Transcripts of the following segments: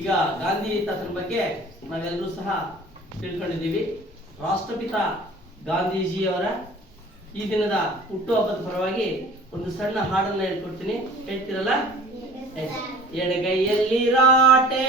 ಈಗ ಗಾಂಧಿ ತಾತನ ಬಗ್ಗೆ ನಾವೆಲ್ಲರೂ ಸಹ ತಿಳ್ಕೊಂಡಿದ್ದೀವಿ. ರಾಷ್ಟ್ರಪಿತ ಗಾಂಧೀಜಿಯವರ ಈ ದಿನದ ಹುಟ್ಟುಹಬ್ಬದ ಪರವಾಗಿ ಒಂದು ಸಣ್ಣ ಹಾಡನ್ನ ಹೇಳ್ಕೊಡ್ತೀನಿ. ಹೇಳ್ತಿರಲ್ಲ. ಎಡಗೈಯಲ್ಲಿ ರಾಟೆ.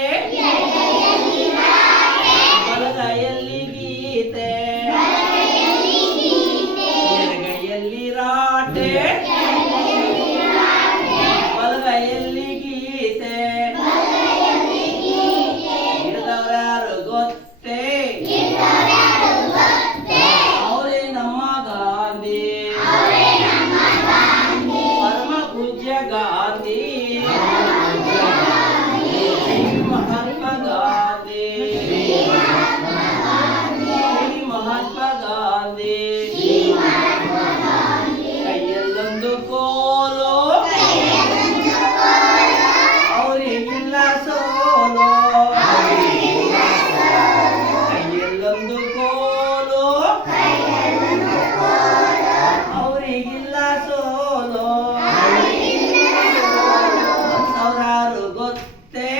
ಕೈಯಲ್ಲೊಂದು ಕೋಲು ಅವರಿಗಿಲ್ಲ ಸೋಲು ಕೈಯಲ್ಲೊಂದು ಕೋಲು ಅವರಿಗಿಲ್ಲ ಸೋಲು ಸಾವಿರಾರು ಗೊತ್ತೇ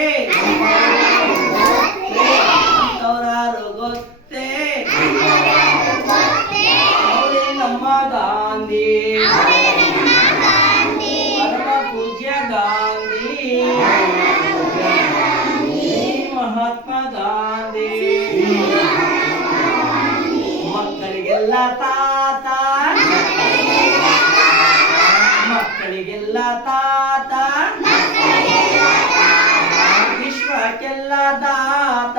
ಸಾವಿರಾರು ಗೊತ್ತೇ ಮಕ್ಕಳಿಗೆಲ್ಲ ತಾತ. ಮಕ್ಕಳಿಗೆಲ್ಲ ತಾತ. ವಿಶ್ವಕ್ಕೆಲ್ಲ ದಾತ.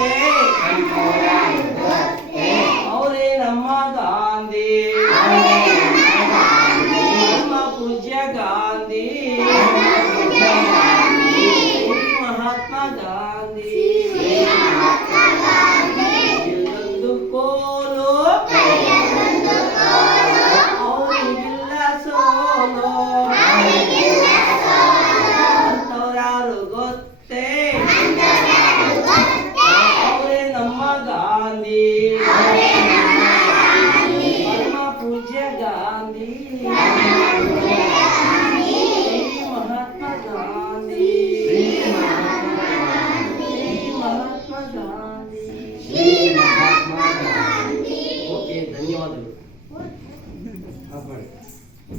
Hey, I'm. devam edelim.